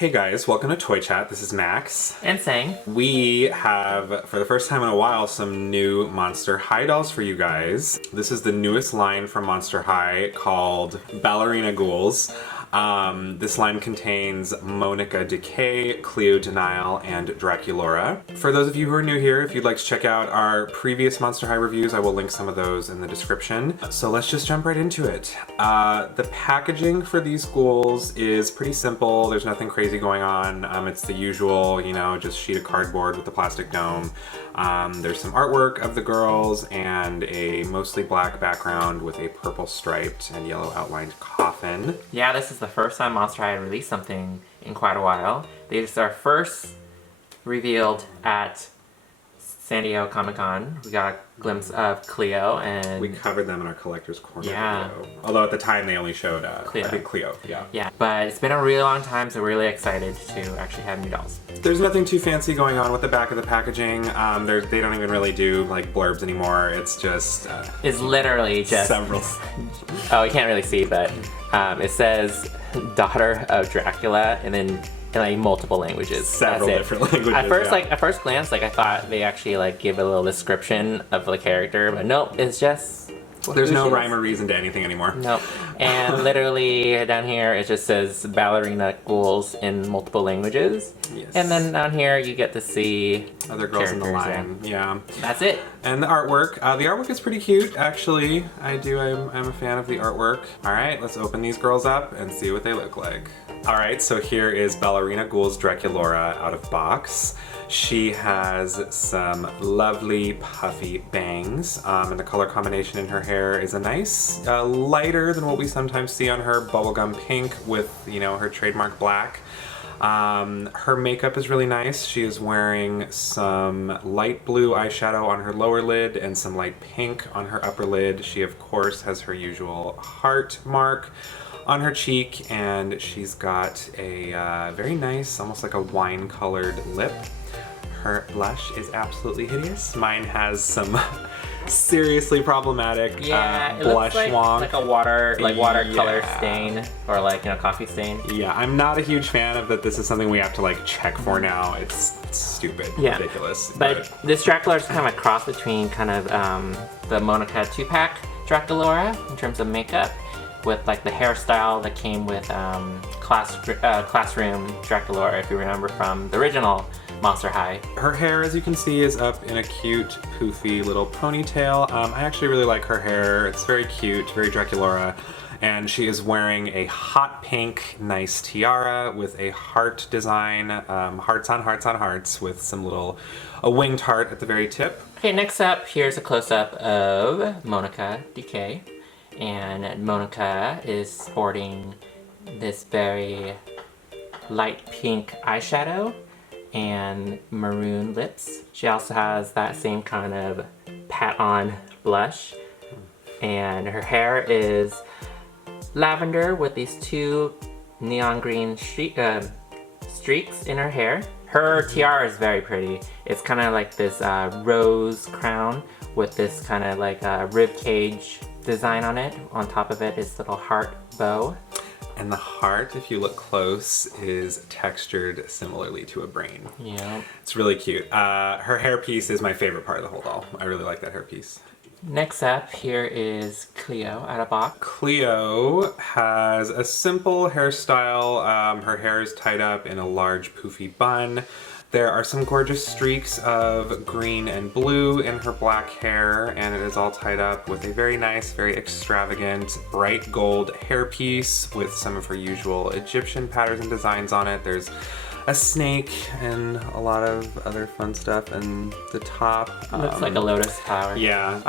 Hey guys, welcome to Toy Chat. This is Max. And Sang. We have, for the first time in a while, some new Monster High dolls for you guys. This is the newest line from Monster High called Ballerina Ghouls. This line contains Moanica D'Kay, Cleo De Nile, and Draculaura. For those of you who are new here, if you'd like to check out our previous Monster High reviews, I will link some of those in the description. So let's just jump right into it. The packaging for these ghouls is pretty simple. There's nothing crazy going on. It's the usual, you know, just sheet of cardboard with the plastic dome. There's some artwork of the girls and a mostly black background with a purple striped and yellow outlined coffin. Yeah, this is the first time Monster High released something in quite a while. These are first revealed at San Diego Comic-Con. We got a glimpse of Cleo and... We covered them in our Collector's Corner video. Although at the time they only showed Cleo. I think Cleo, yeah. Yeah, but it's been a really long time, so we're really excited to actually have new dolls. There's nothing too fancy going on with the back of the packaging. They don't even really do like blurbs anymore. It's just... it's literally just... several. Oh, you can't really see, but it says daughter of Dracula and then in like multiple languages. Several different languages. At first glance, like I thought they actually like give a little description of the character, but nope, it's just. There's no rhyme or reason to anything anymore. Nope. And literally down here it just says Ballerina Ghouls in multiple languges. Yes. And then down here you get to see other girls in the line. Yeah. That's it. And the artwork. The artwork is pretty cute, actually. I'm a fan of the artwork. All right, let's open these girls up and see what they look like. All right, so here is Ballerina Ghouls Draculaura out of box. She has some lovely puffy bangs, and the color combination in her hair is a nice lighter than what we sometimes see on her, bubblegum pink with, you know, her trademark black. Her makeup is really nice. She is wearing some light blue eyeshadow on her lower lid and some light pink on her upper lid. She, of course, has her usual heart mark on her cheek, and she's got a very nice, almost like a wine-colored lip. Her blush is absolutely hideous. Mine has some seriously problematic blush wonk. Like a watercolor stain or like, you know, coffee stain. Yeah, I'm not a huge fan of that. This is something we have to like check for now. It's stupid, ridiculous. But this Draculaura is kind of a cross between kind of the Moanica 2-pack Draculaura in terms of makeup, with like the hairstyle that came with Classroom Draculaura, if you remember from the original Monster High. Her hair, as you can see, is up in a cute, poofy little ponytail. I actually really like her hair. It's very cute, very Draculaura. And she is wearing a hot pink, nice tiara with a heart design, hearts on hearts on hearts, with some a winged heart at the very tip. Okay, next up, here's a close-up of Moanica D'Kay. And Moanica is sporting this very light pink eyeshadow and maroon lips. She also has that same kind of pat-on blush. And her hair is lavender with these two neon green streaks in her hair. Her tiara is very pretty. It's kind of like this rose crown with this kind of like rib cage design on it. On top of it is a little heart bow. And the heart, if you look close, is textured similarly to a brain. Yeah. It's really cute. Her hairpiece is my favorite part of the whole doll. I really like that hairpiece. Next up, here is Cleo out of box. Cleo has a simple hairstyle. Her hair is tied up in a large poofy bun. There are some gorgeous streaks of green and blue in her black hair, and it is all tied up with a very nice, very extravagant, bright gold hairpiece with some of her usual Egyptian patterns and designs on it. There's a snake and a lot of other fun stuff in the top. Looks like a lotus flower. Yeah,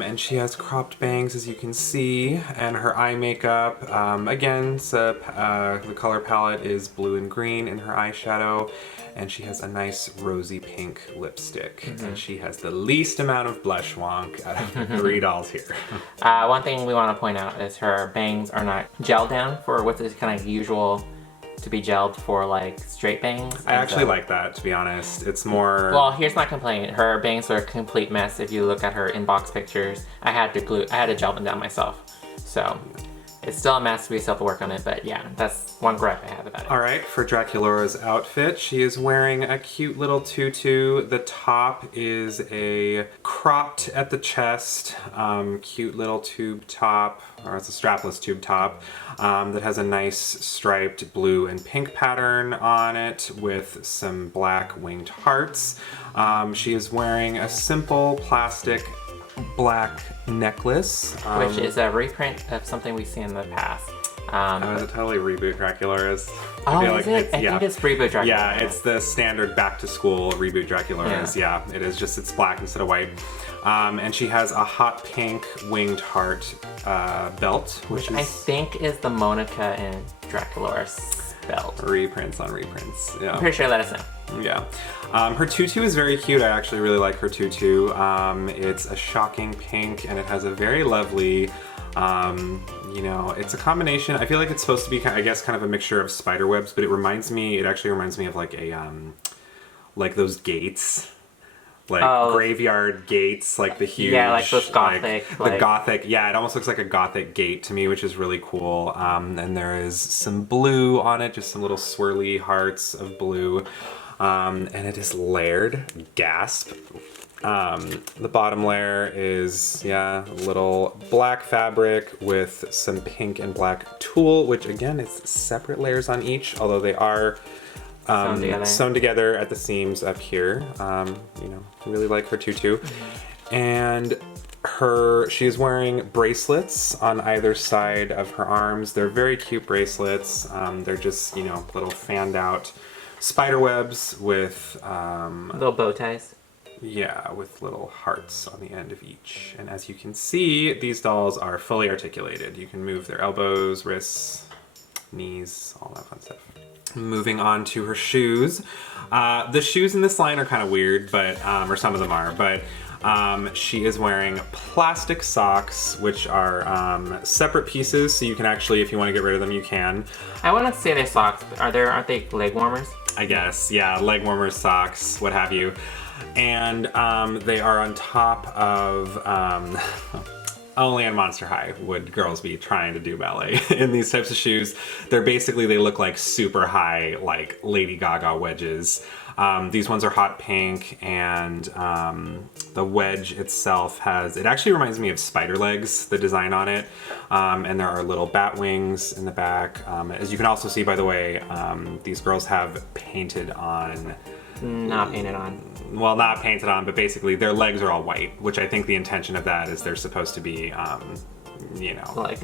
and she has cropped bangs, as you can see, and her eye makeup, again, the color palette is blue and green in her eyeshadow, and she has a nice rosy pink lipstick. And she has the least amount of blush wonk out of the 3 dolls here. One thing we want to point out is her bangs are not gelled down for what is kind of usual to be gelled for like straight bangs. I actually like that, to be honest. It's more... Well, here's my complaint. Her bangs are a complete mess. If you look at her inbox pictures, I had to gel them down myself. So It's still a masterpiece, still have to work on it, but yeah, that's one gripe I have about it. All right, for Draculaura's outfit, she is wearing a cute little tutu. The top is a cropped at the chest, cute little tube top, or it's a strapless tube top, that has a nice striped blue and pink pattern on it with some black winged hearts. She is wearing a simple plastic black necklace. Which is a reprint of something we've seen in the past. Is it totally reboot Draculaura's? Oh, is it? I think it's reboot Draculaura. Yeah, it's the standard back to school reboot Draculaura's. Yeah, it is just, it's black instead of white. And she has a hot pink winged heart belt, which I think is the Moanica and Draculaura belt. Reprints on reprints, yeah. I'm pretty sure, let us know. Yeah. Her tutu is very cute. I actually really like her tutu. It's a shocking pink and it has a very lovely, you know, it's a combination. I feel like it's supposed to be, I guess, kind of a mixture of spider webs, but it actually reminds me of like a, like those gates. Like graveyard gates, like the huge, yeah, like those gothic, the gothic, yeah, it almost looks like a gothic gate to me, which is really cool. And there is some blue on it, just some little swirly hearts of blue, and it is layered. Gasp. The bottom layer is, yeah, a little black fabric with some pink and black tulle, which again is separate layers on each, although they are sewn together at the seams up here. You know, really like her tutu. And she is wearing bracelets on either side of her arms. They're very cute bracelets. They're just, you know, little fanned out spider webs with little bow ties. Yeah, with little hearts on the end of each. And as you can see, these dolls are fully articulated. You can move their elbows, wrists, knees, all that fun stuff. Moving on to her shoes. The shoes in this line are kind of weird, but or some of them are, but she is wearing plastic socks, which are separate pieces, so you can actually, if you want to get rid of them, you can. I want to say they're socks, but aren't they leg warmers? I guess, yeah, leg warmers, socks, what have you. And they are on top of only on Monster High would girls be trying to do ballet in these types of shoes. They look like super high, like Lady Gaga wedges. These ones are hot pink, and the wedge itself it actually reminds me of spider legs, the design on it. And there are little bat wings in the back. As you can also see, by the way, these girls have painted on. Not painted on. Well, not painted on, but basically their legs are all white, which I think the intention of that is they're supposed to be, you know, like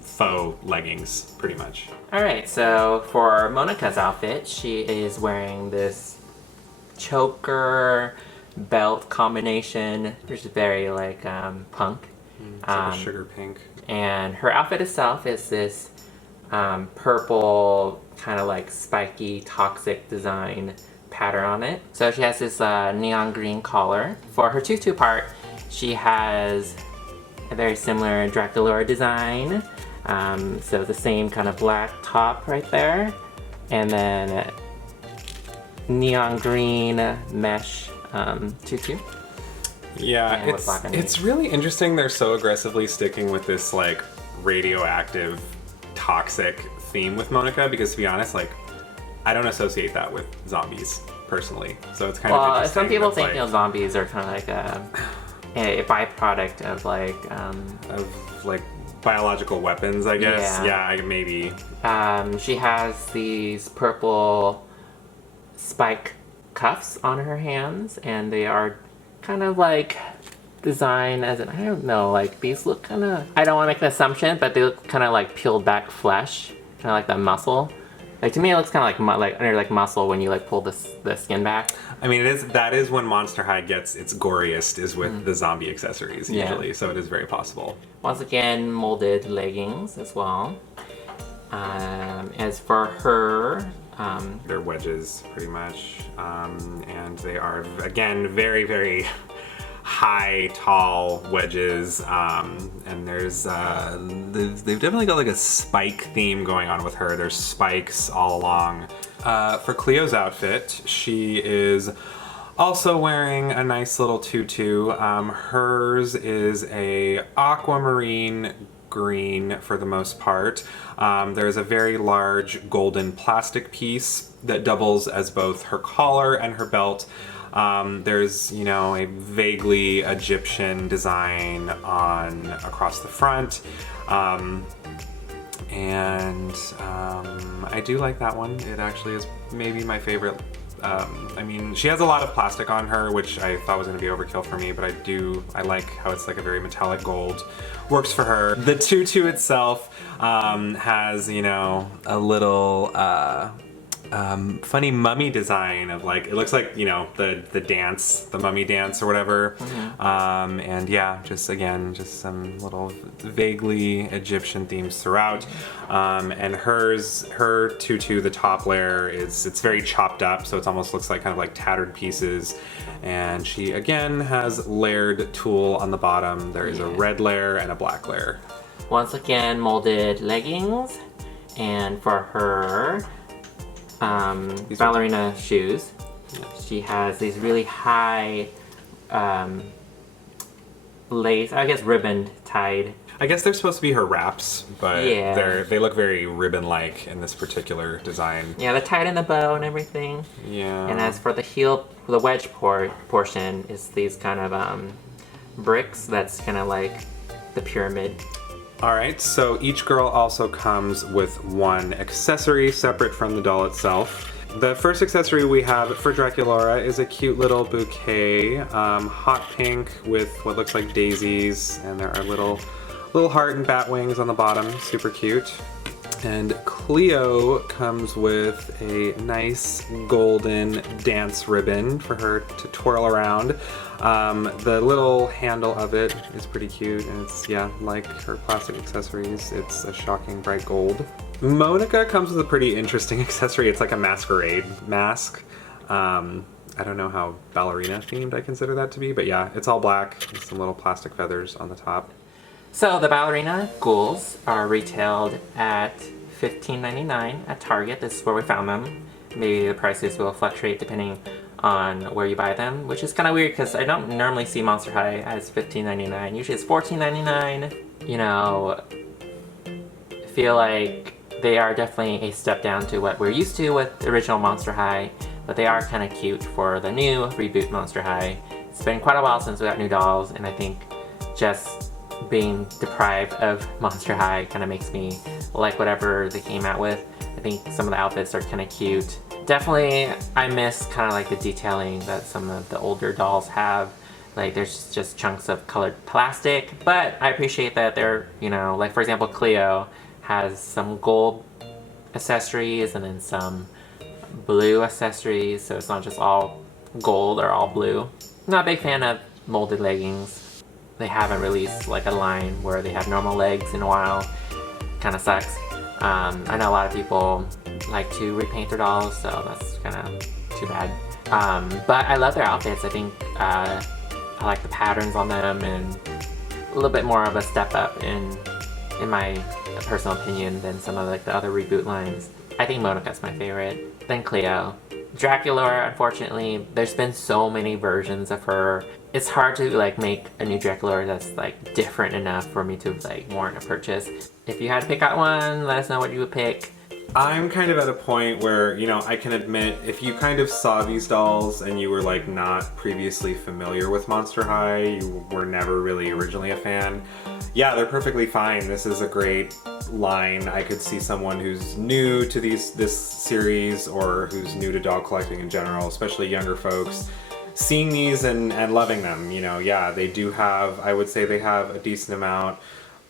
faux leggings, pretty much. All right, so for Monica's outfit, she is wearing this choker belt combination, which is very like punk. It's like a sugar pink. And her outfit itself is this purple, kind of like spiky, toxic design pattern on it. So she has this neon green collar. For her tutu part, she has a very similar Draculaura design. So the same kind of black top right there, and then neon green mesh tutu. Yeah, it's really interesting. They're so aggressively sticking with this like radioactive, toxic theme with Moanica, because to be honest, like, I don't associate that with zombies personally. So it's kind of interesting. Some people think, you know, zombies are kind of like a byproduct of like biological weapons, I guess. Yeah, maybe. She has these purple spike cuffs on her hands, and they are kind of like designed as I don't know, like these look kind of, I don't want to make an assumption, but they look kind of like peeled back flesh, kind of like that muscle. Like, to me, it looks kind of like under like muscle when you like pull the skin back. I mean, that is when Monster High gets its goriest, is with the zombie accessories usually. So it is very possible. Once again, molded leggings as well. As for her, they're wedges pretty much, and they are again very, very high, tall wedges, and there's they've definitely got like a spike theme going on with her. There's spikes all along. For Cleo's outfit, she is also wearing a nice little tutu. Hers is a aquamarine green for the most part. There's a very large golden plastic piece that doubles as both her collar and her belt. There's, you know, a vaguely Egyptian design across the front. I do like that one. It actually is maybe my favorite. I mean, she has a lot of plastic on her, which I thought was going to be overkill for me, but I like how it's like a very metallic gold. Works for her. The tutu itself has, you know, a little funny mummy design of like, it looks like, you know, the dance, the mummy dance or whatever. Mm-hmm. And yeah, just again, just some little vaguely Egyptian themes throughout. And her tutu, the top layer it's very chopped up, so it almost looks like kind of like tattered pieces. And she again has layered tulle on the bottom. There is a red layer and a black layer. Once again, molded leggings, and for her ballerina shoes, she has these really high lace, I guess ribbon tied. I guess they're supposed to be her wraps, but yeah, they look very ribbon-like in this particular design. Yeah, they're tied in the bow and everything. Yeah. And as for the heel, the wedge portion is these kind of bricks that's kind of like the pyramid. Alright, so each girl also comes with one accessory separate from the doll itself. The first accessory we have for Draculaura is a cute little bouquet, hot pink with what looks like daisies, and there are little heart and bat wings on the bottom, super cute. And Cleo comes with a nice golden dance ribbon for her to twirl around. The little handle of it is pretty cute, and it's, yeah, like her plastic accessories, it's a shocking bright gold. Moanica comes with a pretty interesting accessory. It's like a masquerade mask. I don't know how ballerina themed I consider that to be, but yeah, it's all black with some little plastic feathers on the top. So the Ballerina Ghouls are retailed at $15.99 at Target. This is where we found them. Maybe the prices will fluctuate depending on where you buy them, which is kind of weird because I don't normally see Monster High as $15.99. Usually it's $14.99. You know, I feel like they are definitely a step down to what we're used to with the original Monster High, but they are kind of cute for the new reboot Monster High. It's been quite a while since we got new dolls, and I think just being deprived of Monster High kind of makes me like whatever they came out with. I think some of the outfits are kind of cute. Definitely, I miss kind of like the detailing that some of the older dolls have. Like there's just chunks of colored plastic, but I appreciate that they're, you know, like for example, Cleo has some gold accessories and then some blue accessories, so it's not just all gold or all blue. I'm not a big fan of molded leggings. They haven't released like a line where they have normal legs in a while. Kind of sucks. I know a lot of people like to repaint their dolls, so that's kind of too bad. But I love their outfits. I think I like the patterns on them, and a little bit more of a step up in my personal opinion than some of like the other reboot lines. I think Moanica's my favorite, then Cleo. Draculaura, unfortunately, there's been so many versions of her. It's hard to like make a new Draculaura that's like different enough for me to like warrant a purchase. If you had to pick out one, let us know what you would pick. I'm kind of at a point where, you know, I can admit if you kind of saw these dolls and you were like not previously familiar with Monster High, you were never really originally a fan, yeah, they're perfectly fine. This is a great line. I could see someone who's new to this series or who's new to doll collecting in general, especially younger folks, seeing these and loving them. You know, yeah, they do have, I would say they have a decent amount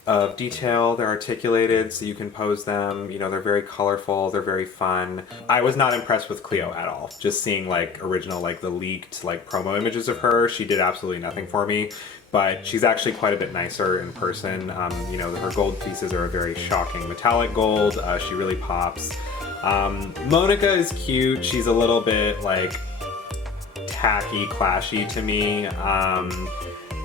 of detail. They're articulated so you can pose them. You know, they're very colorful, they're very fun. I was not impressed with Cleo at all. Just seeing like original, like the leaked like promo images of her, she did absolutely nothing for me. But she's actually quite a bit nicer in person. You know, her gold pieces are a very shocking metallic gold. She really pops. Moanica is cute. She's a little bit like tacky, clashy to me.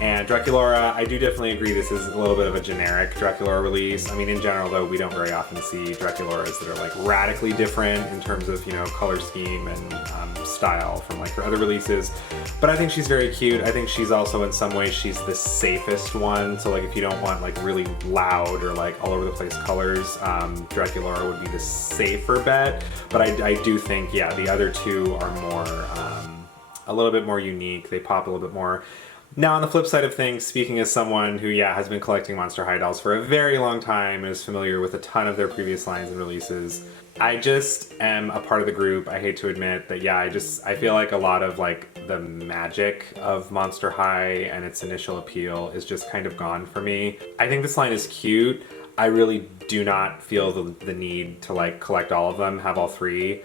And Draculaura, I do definitely agree this is a little bit of a generic Draculaura release. I mean, in general though, we don't very often see Draculauras that are like radically different in terms of, you know, color scheme and style from like her other releases. But I think she's very cute. I think she's also in some ways, she's the safest one. So like if you don't want like really loud or like all over the place colors, Draculaura would be the safer bet. But I do think, yeah, the other two are more, a little bit more unique. They pop a little bit more. Now, on the flip side of things, speaking as someone who, yeah, has been collecting Monster High dolls for a very long time and is familiar with a ton of their previous lines and releases, I just am a part of the group. I hate to admit that, yeah, I feel like a lot of like the magic of Monster High and its initial appeal is just kind of gone for me. I think this line is cute. I really do not feel the need to like collect all of them, have all three.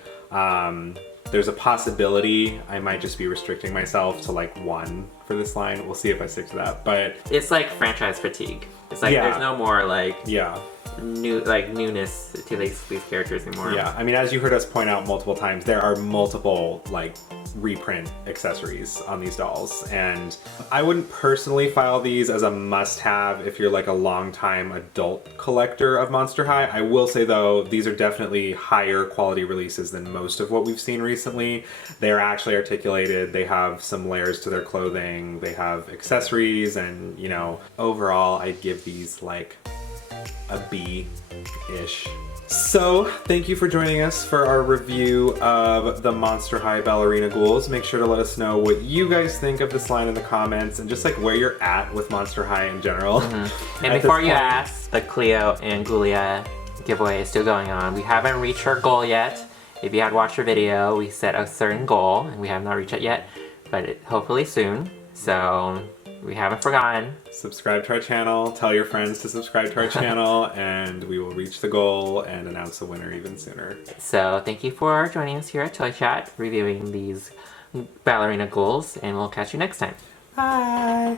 There's a possibility I might just be restricting myself to like one for this line. We'll see if I stick to that, but it's like franchise fatigue. It's like yeah. There's no more like yeah. newness to these characters anymore. Yeah, I mean, as you heard us point out multiple times, there are multiple like reprint accessories on these dolls, and I wouldn't personally file these as a must-have if you're like a long-time adult collector of Monster High. I will say though, these are definitely higher quality releases than most of what we've seen recently. They are actually articulated, they have some layers to their clothing, they have accessories, and you know, overall I'd give these like a B-ish. So, thank you for joining us for our review of the Monster High Ballerina Ghouls. Make sure to let us know what you guys think of this line in the comments and just like where you're at with Monster High in general. Mm-hmm. And before you ask, the Cleo and Julia giveaway is still going on. We haven't reached our goal yet. If you had watched our video, we set a certain goal and we have not reached it yet, but hopefully soon. So, we haven't forgotten. Subscribe to our channel, tell your friends to subscribe to our channel, and we will reach the goal and announce the winner even sooner. So thank you for joining us here at Toy Chat, reviewing these Ballerina Ghouls, and we'll catch you next time. Bye!